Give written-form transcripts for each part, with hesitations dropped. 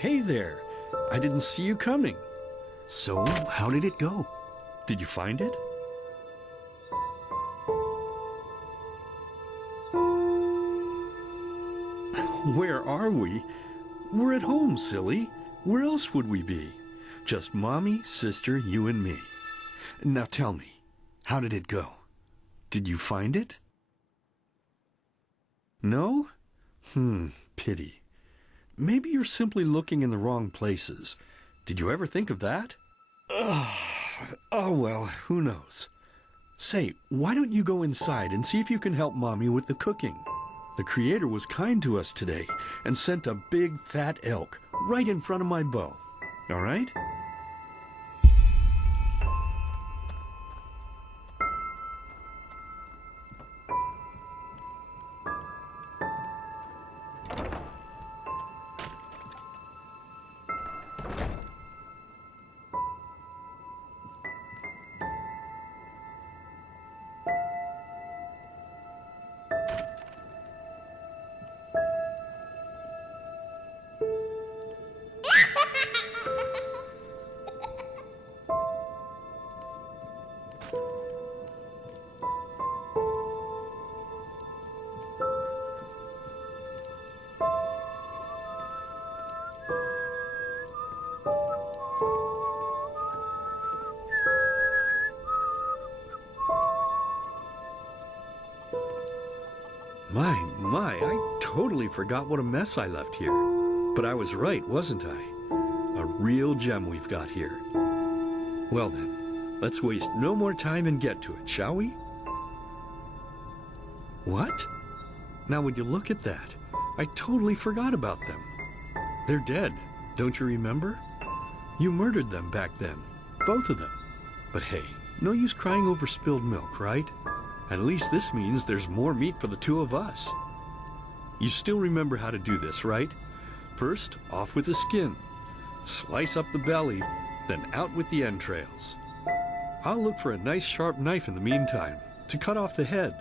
hey there. I didn't see you coming. So, how did it go? Did you find it? Where are we? We're at home, silly. Where else would we be? Just Mommy, sister, you and me. Now tell me, how did it go? Did you find it? No? Pity. Maybe you're simply looking in the wrong places. Did you ever think of that? Oh well, who knows. Say, why don't you go inside and see if you can help Mommy with the cooking? The Creator was kind to us today and sent a big fat elk right in front of my bow. All right? My, I totally forgot what a mess I left here. But I was right, wasn't I? A real gem we've got here. Well then, let's waste no more time and get to it, shall we? What? Now would you look at that? I totally forgot about them. They're dead, don't you remember? You murdered them back then, both of them. But hey, no use crying over spilled milk, right? At least this means there's more meat for the two of us. You still remember how to do this, right? First, off with the skin. Slice up the belly, then out with the entrails. I'll look for a nice sharp knife in the meantime to cut off the head.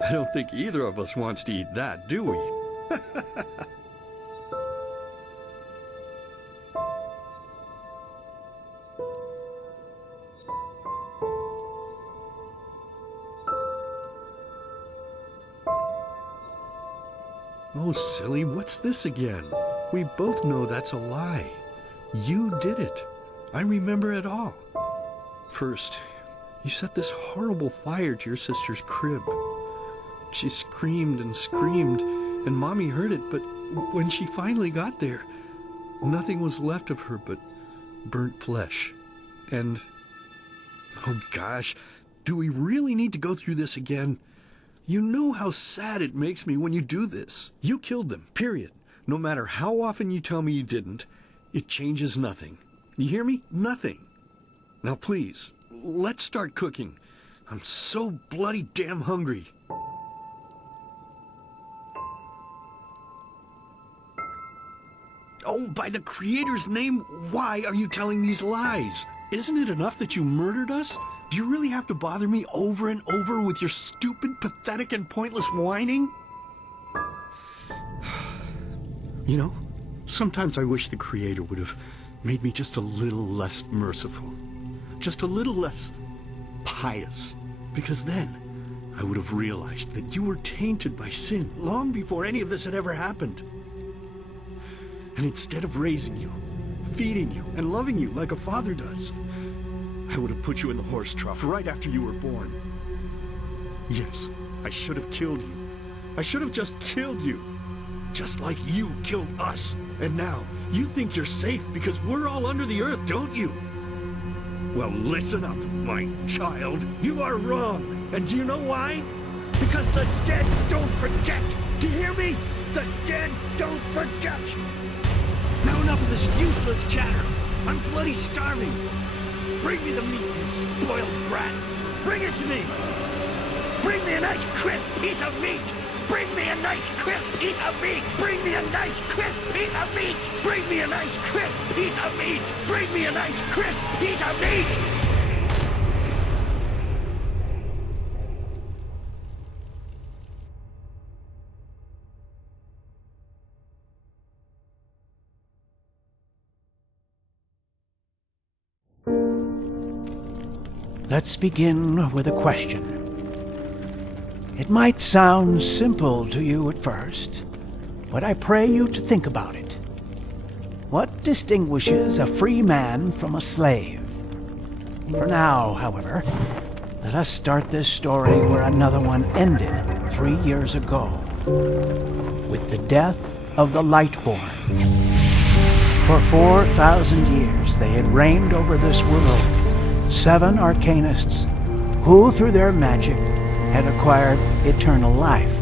I don't think either of us wants to eat that, do we? Oh, silly, what's this again? We both know that's a lie. You did it. I remember it all. First, you set this horrible fire to your sister's crib. She screamed and screamed, and Mommy heard it, but when she finally got there, nothing was left of her but burnt flesh. And, oh gosh, do we really need to go through this again? You know how sad it makes me when you do this. You killed them, period. No matter how often you tell me you didn't, it changes nothing. You hear me? Nothing. Now please, let's start cooking. I'm so bloody damn hungry. Oh, by the Creator's name, why are you telling these lies? Isn't it enough that you murdered us? Do you really have to bother me over and over with your stupid, pathetic, and pointless whining? You know, sometimes I wish the Creator would have made me just a little less merciful. Just a little less pious. Because then I would have realized that you were tainted by sin long before any of this had ever happened. And instead of raising you, feeding you, and loving you like a father does, I would have put you in the horse trough right after you were born. Yes, I should have killed you. I should have just killed you. Just like you killed us. And now, you think you're safe because we're all under the earth, don't you? Well, listen up, my child. You are wrong. And do you know why? Because the dead don't forget. Do you hear me? The dead don't forget. Now enough of this useless chatter. I'm bloody starving. Bring me the meat, you spoiled brat. Bring it to me. Bring me a nice crisp piece of meat. Bring me a nice crisp piece of meat. Bring me a nice crisp piece of meat. Bring me a nice crisp piece of meat. Bring me a nice crisp piece of meat. Let's begin with a question. It might sound simple to you at first, but I pray you to think about it. What distinguishes a free man from a slave? For now, however, let us start this story where another one ended 3 years ago, with the death of the Lightborn. For 4,000 years they had reigned over this world, 7 arcanists who, through their magic, had acquired eternal life.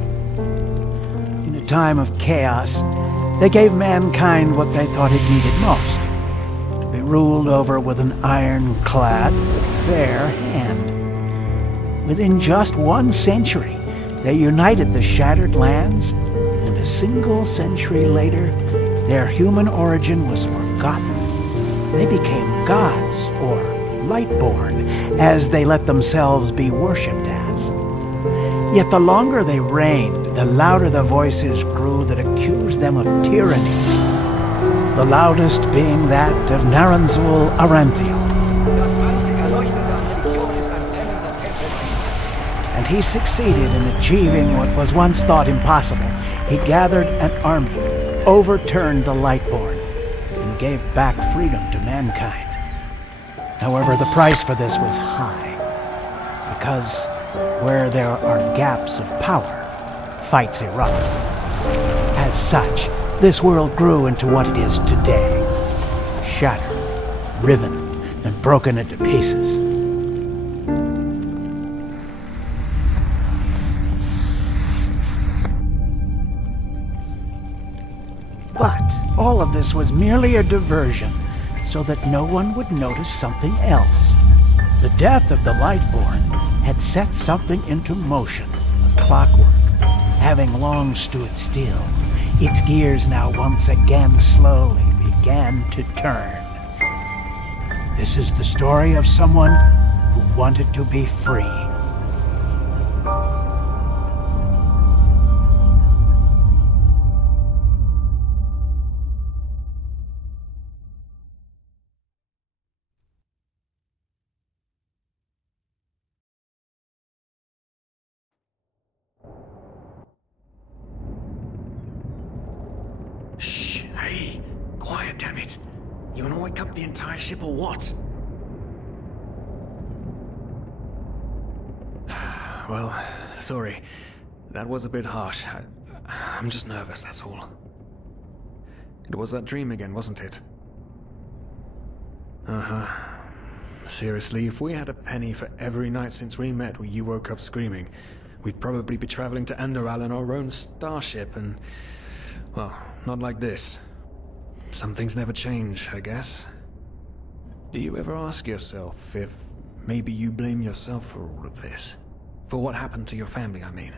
In a time of chaos, they gave mankind what they thought it needed most, to be ruled over with an ironclad but fair hand. Within just 1 century, they united the shattered lands, and a single century later, their human origin was forgotten. They became gods, or Lightborn, as they let themselves be worshipped as. Yet the longer they reigned, the louder the voices grew that accused them of tyranny, the loudest being that of Naranzul Aranthiel. And he succeeded in achieving what was once thought impossible. He gathered an army, overturned the Lightborn, and gave back freedom to mankind. However, the price for this was high, because where there are gaps of power, fights erupt. As such, this world grew into what it is today, shattered, riven, and broken into pieces. But all of this was merely a diversion, so that no one would notice something else. The death of the Lightborn had set something into motion, a clockwork, having long stood still. Its gears now once again slowly began to turn. This is the story of someone who wanted to be free. Shh, hey, quiet, damn it. You wanna wake up the entire ship or what? Well, sorry. That was a bit harsh. I'm just nervous, that's all. It was that dream again, wasn't it? Uh-huh. Seriously, if we had a penny for every night since we met where you woke up screaming, we'd probably be traveling to Enderal in our own starship and... well, not like this. Some things never change, I guess. Do you ever ask yourself if maybe you blame yourself for all of this? For what happened to your family, I mean?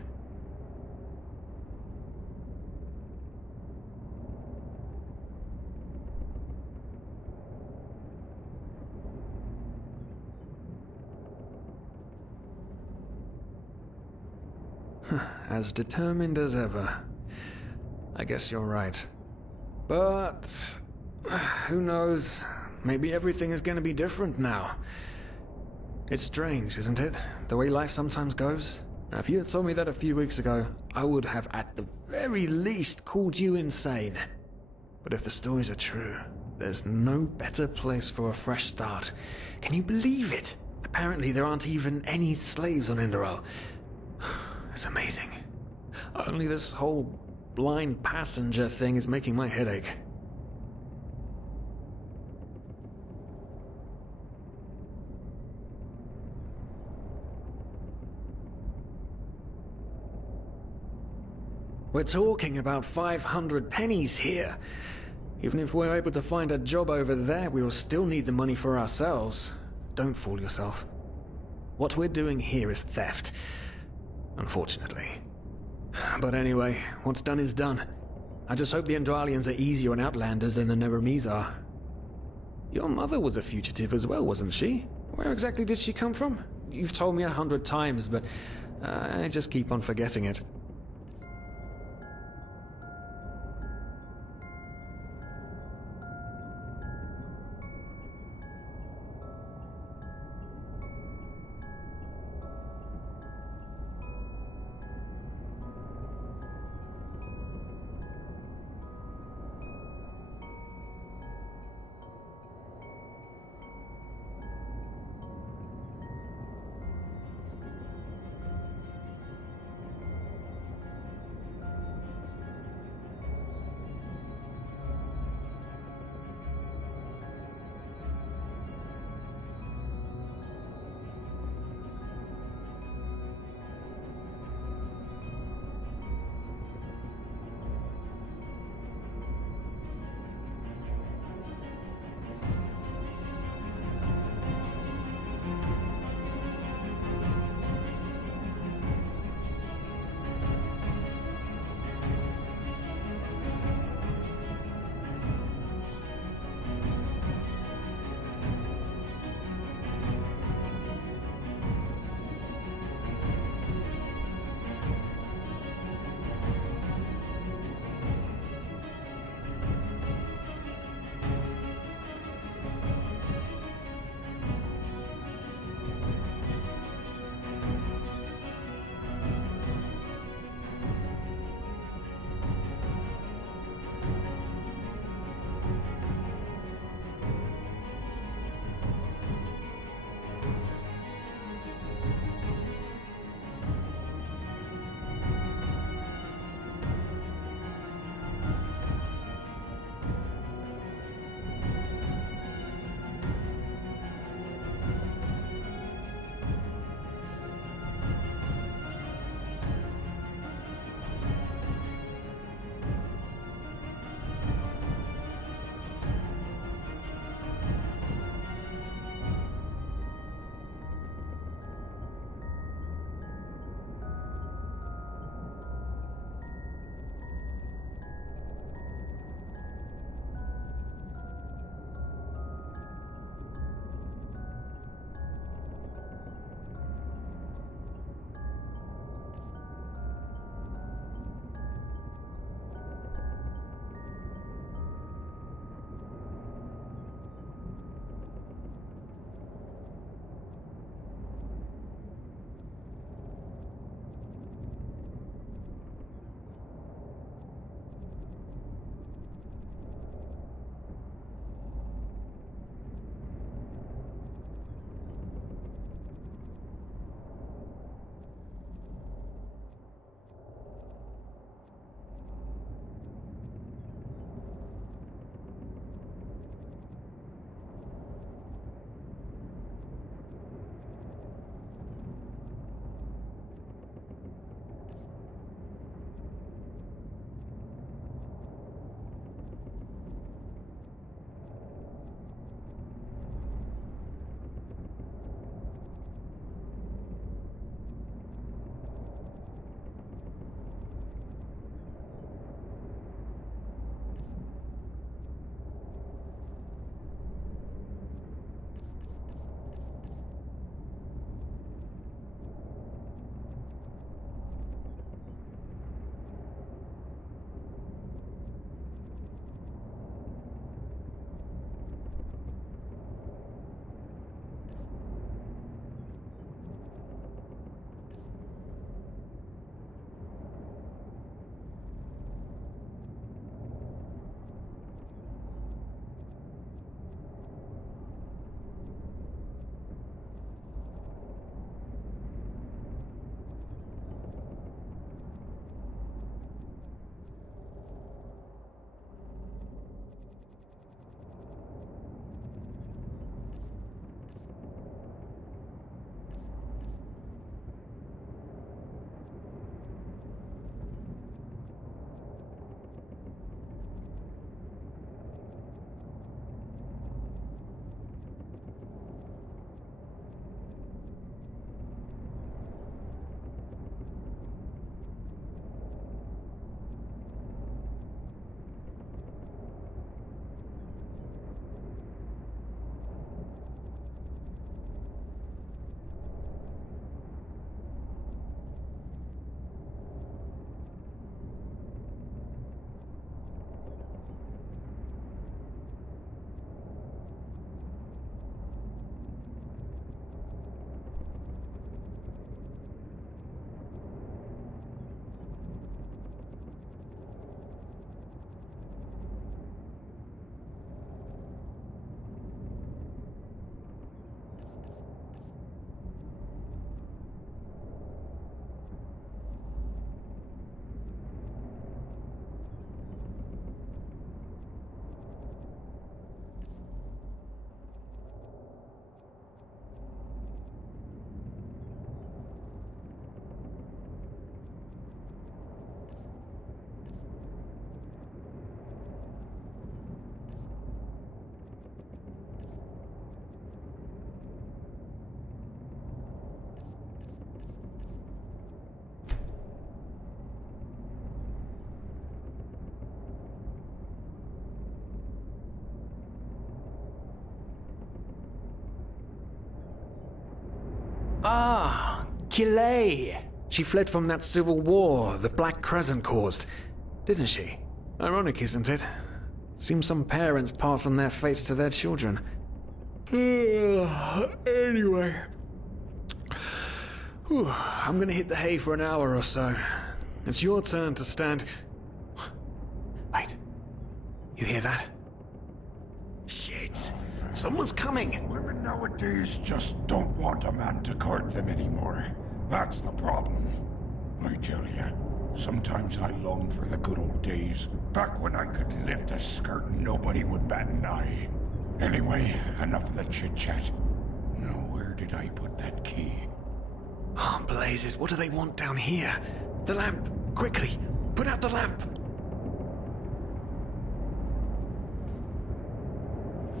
As determined as ever. I guess you're right. But... who knows? Maybe everything is going to be different now. It's strange, isn't it? The way life sometimes goes. Now, if you had told me that a few weeks ago, I would have at the very least called you insane. But if the stories are true, there's no better place for a fresh start. Can you believe it? Apparently there aren't even any slaves on Enderal. It's amazing. Only this whole blind passenger thing is making my head ache. We're talking about 500 pennies here. Even if we're able to find a job over there, we will still need the money for ourselves. Don't fool yourself. What we're doing here is theft. Unfortunately. But anyway, what's done is done. I just hope the Enderalians are easier on Outlanders than the Neramis are. Your mother was a fugitive as well, wasn't she? Where exactly did she come from? You've told me 100 times, but I just keep on forgetting it. Ah, Kilay. She fled from that civil war the Black Crescent caused, didn't she? Ironic, isn't it? Seems some parents pass on their fates to their children. Anyway. Whew, I'm gonna hit the hay for an hour or so. It's your turn to stand... Wait. You hear that? Shit. Someone's coming! Women nowadays just don't want a man to court them anymore. That's the problem. I tell ya, sometimes I long for the good old days, back when I could lift a skirt and nobody would bat an eye. Anyway, enough of the chit-chat. Now, where did I put that key? Oh, blazes, what do they want down here? The lamp! Quickly! Put out the lamp!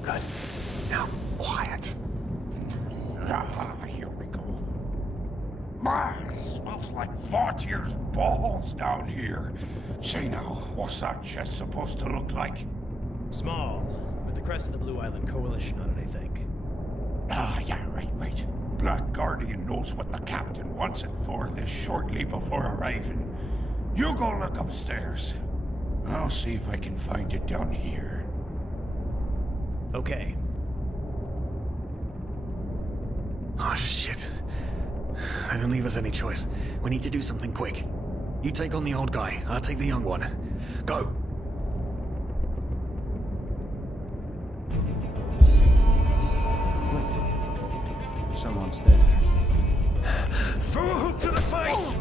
Good. Now, quiet. Ah, here we go. Man, it smells like Vaughtier's balls down here. Say now, what's that chest supposed to look like? Small, with the crest of the Blue Island Coalition on it, I think. Ah, yeah, right. Black Guardian knows what the captain wants it for this shortly before arriving. You go look upstairs. I'll see if I can find it down here. Okay. Oh, shit. They don't leave us any choice. We need to do something quick. You take on the old guy, I'll take the young one. Go! Someone's there. Throw a hook to the face!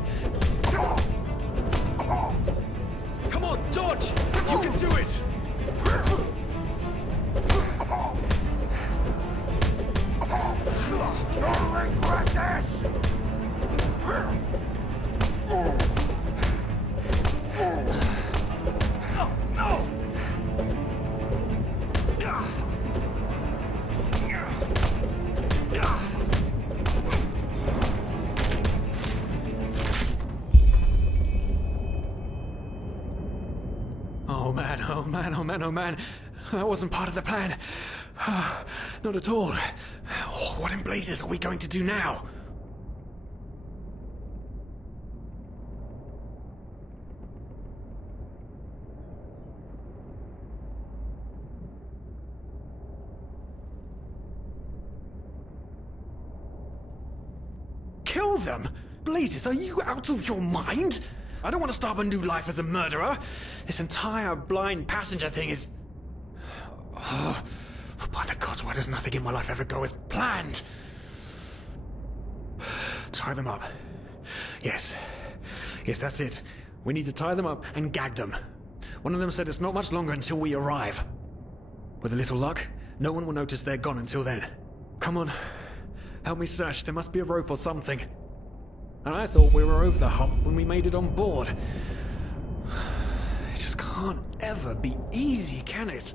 Come on, dodge! You can do it! Don't regret this! No! Oh man. That wasn't part of the plan. Not at all. What in blazes are we going to do now? Kill them? Blazes, are you out of your mind? I don't want to start a new life as a murderer. This entire blind passenger thing is... Oh, by the gods, why does nothing in my life ever go as planned? Tie them up. Yes, that's it. We need to tie them up and gag them. One of them said it's not much longer until we arrive. With a little luck, no one will notice they're gone until then. Come on, help me search. There must be a rope or something. And I thought we were over the hump when we made it on board. It just can't ever be easy, can it?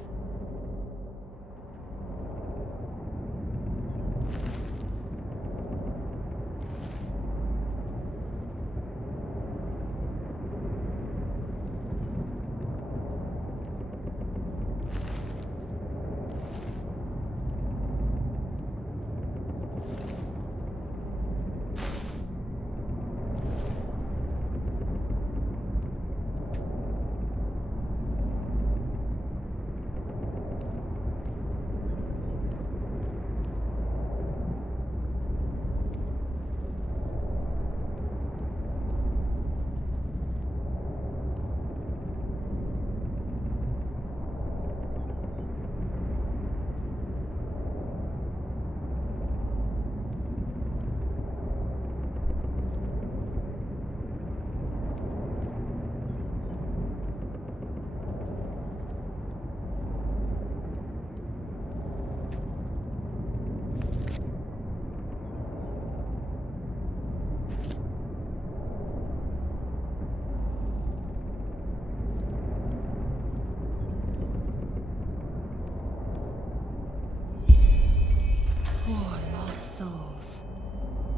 Poor lost souls.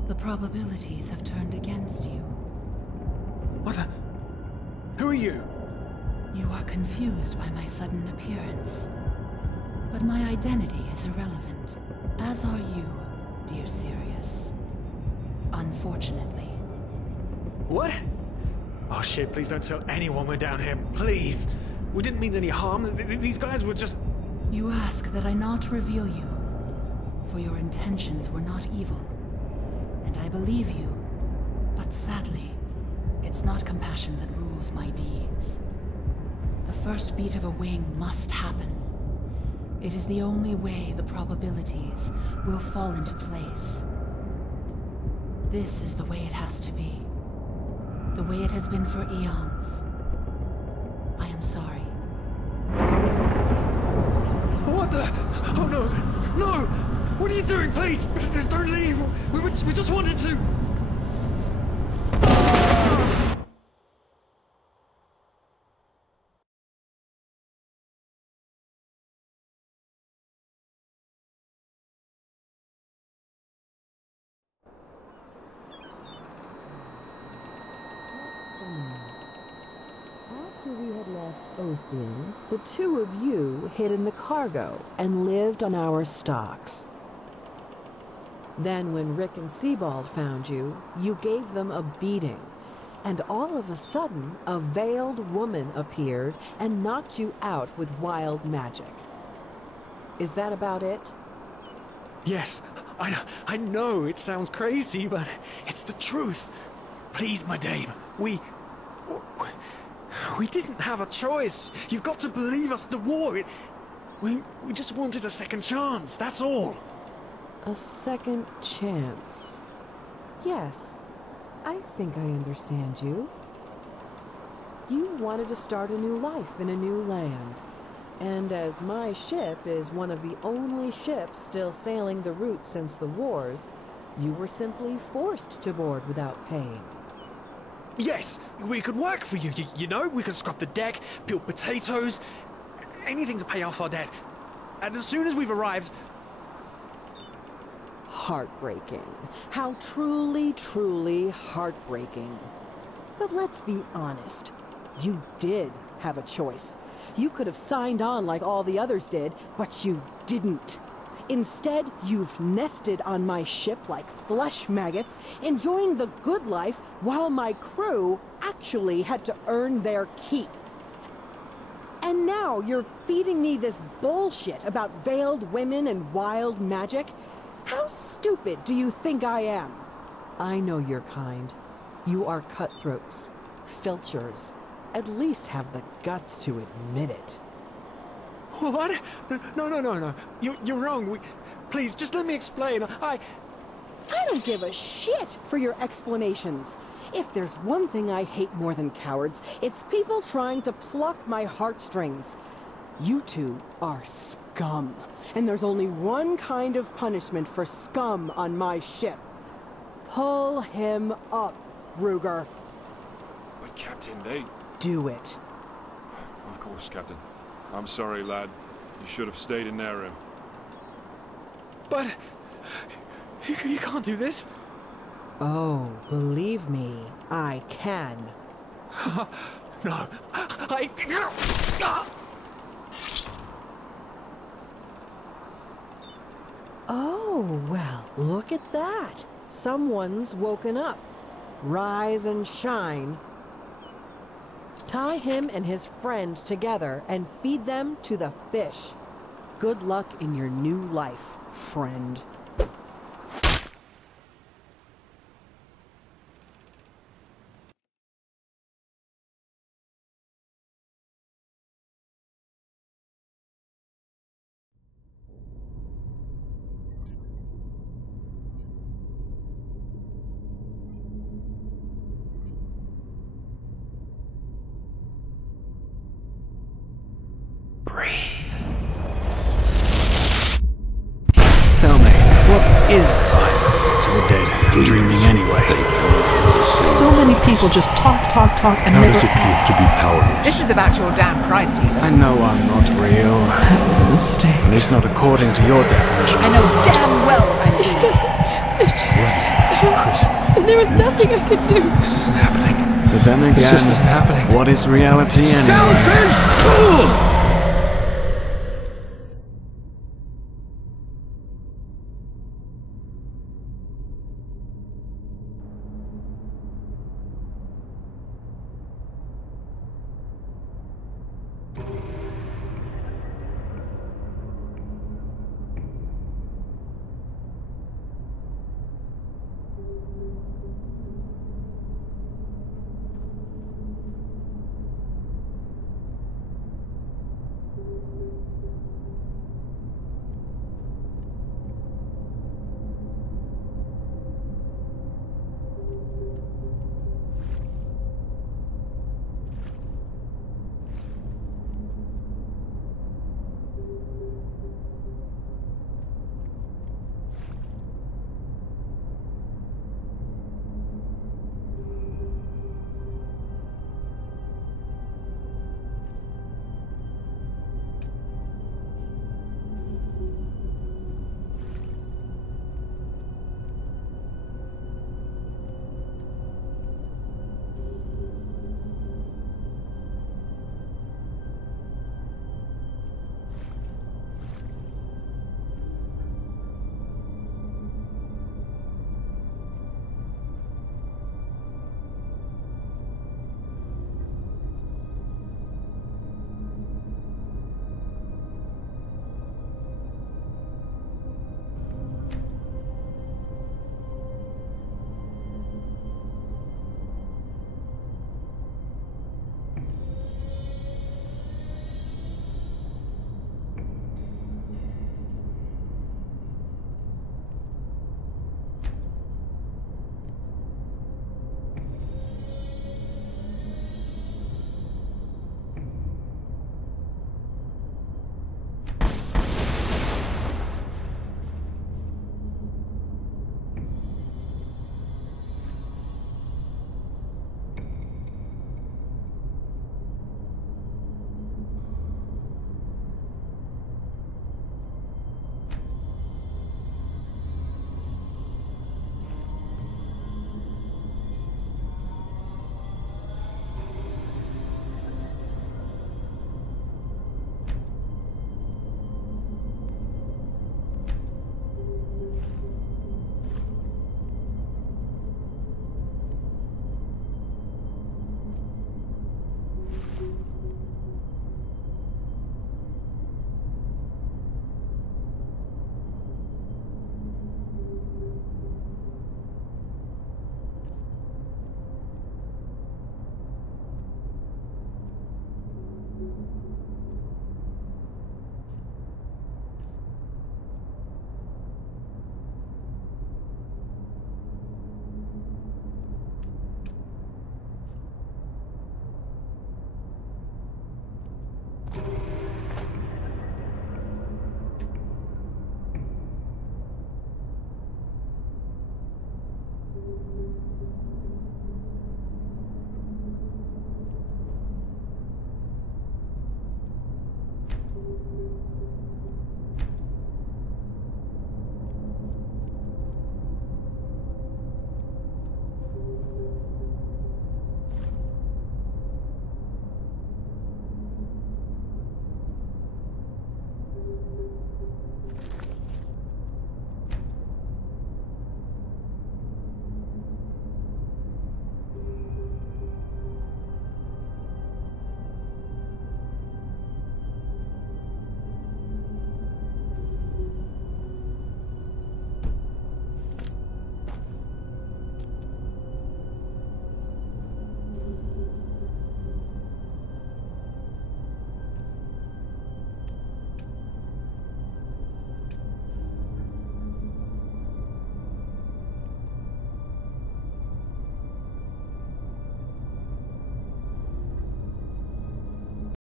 The probabilities have turned against you. What the... Who are you? You are confused by my sudden appearance. But my identity is irrelevant, as are you, dear Sirius. unfortunately. What? Oh shit, please don't tell anyone we're down here, please. We didn't mean any harm. These guys were just... You ask that I not reveal you, for your intentions were not evil. And I believe you, but sadly, it's not compassion that rules my deeds. The first beat of a wing must happen. It is the only way the probabilities will fall into place. This is the way it has to be. The way it has been for eons. I am sorry. What the? Oh no! No! What are you doing, please? Just don't leave! We just wanted to... After we had left Osteen, the two of you hid in the cargo and lived on our stocks. Then when Rick and Sebald found you, you gave them a beating. And all of a sudden, a veiled woman appeared and knocked you out with wild magic. Is that about it? Yes, I know it sounds crazy, but it's the truth. Please, my dame, we didn't have a choice. You've got to believe us, the war, we just wanted a second chance, that's all. A second chance. Yes, I think I understand you. You wanted to start a new life in a new land. And as my ship is one of the only ships still sailing the route since the wars, you were simply forced to board without paying. Yes, we could work for you, you know? We could scrub the deck, peel potatoes, anything to pay off our debt. And as soon as we've arrived... Heartbreaking. How truly, truly heartbreaking. But let's be honest. You did have a choice. You could have signed on like all the others did, but you didn't. Instead, you've nested on my ship like flesh maggots, enjoying the good life while my crew actually had to earn their keep. And now you're feeding me this bullshit about veiled women and wild magic? How stupid do you think I am? I know your kind. You are cutthroats, filchers. At least have the guts to admit it. What? No. You're wrong. Please, just let me explain. I don't give a shit for your explanations. If there's one thing I hate more than cowards, it's people trying to pluck my heartstrings. You two are scum. And there's only one kind of punishment for scum on my ship. Pull him up, Ruger. But Captain, they... Do it. Of course, Captain. I'm sorry, lad. You should have stayed in their room. But... You can't do this. Oh, believe me, I can. No, Oh, well, look at that. Someone's woken up. Rise and shine. Tie him and his friend together and feed them to the fish. Good luck in your new life, friend. Tell me, what is time? To the dead, I'm dreaming anyway. So many people just talk, and How never... does it feel to be powerless? This is about your damn pride, Tina. I know I'm not real. At least not according to your definition. I know damn well I'm doing. It's just... There was nothing I could do. This isn't happening. But then again, This just isn't happening. what is reality anyway? Selfish fool!